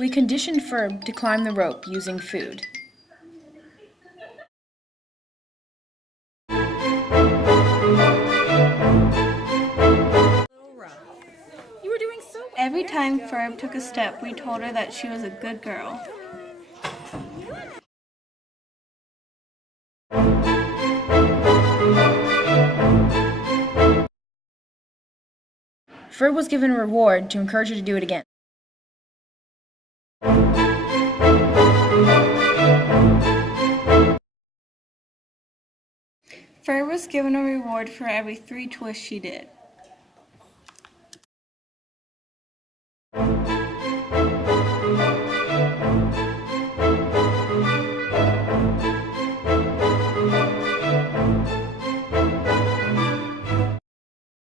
We conditioned Ferb to climb the rope using food. You were doing so well. Every time Ferb took a step, we told her that she was a good girl. Ferb was given a reward to encourage her to do it again. Ferb was given a reward for every 3 twists she did.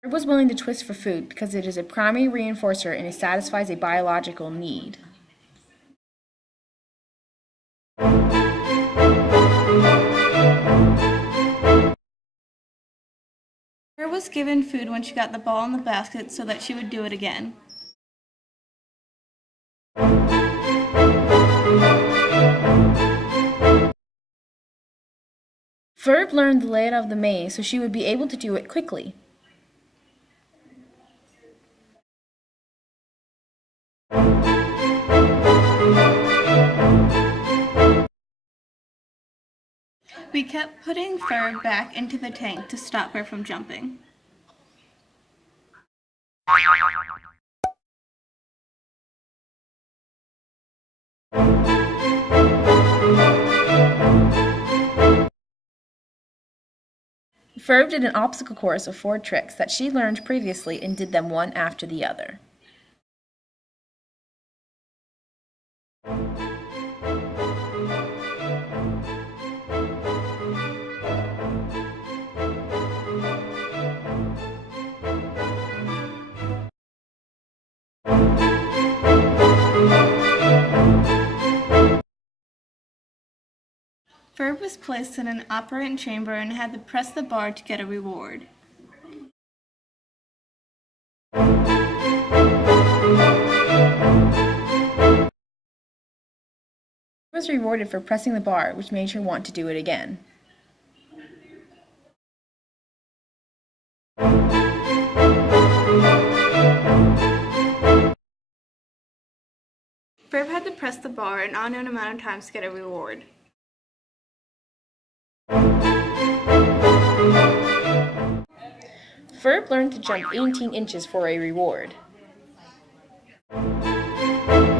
Ferb was willing to twist for food because it is a primary reinforcer and it satisfies a biological need. Ferb was given food when she got the ball in the basket so that she would do it again. Ferb learned the layout of the maze so she would be able to do it quickly. We kept putting Ferb back into the tank to stop her from jumping. Ferb did an obstacle course of 4 tricks that she learned previously and did them one after the other. Ferb was placed in an operating chamber and had to press the bar to get a reward. Ferb was rewarded for pressing the bar, which made her want to do it again. Ferb had to press the bar an unknown amount of times to get a reward. Ferb learned to jump 18 inches for a reward. Ferb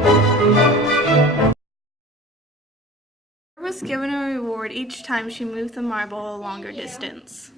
was given a reward each time she moved the marble a longer distance.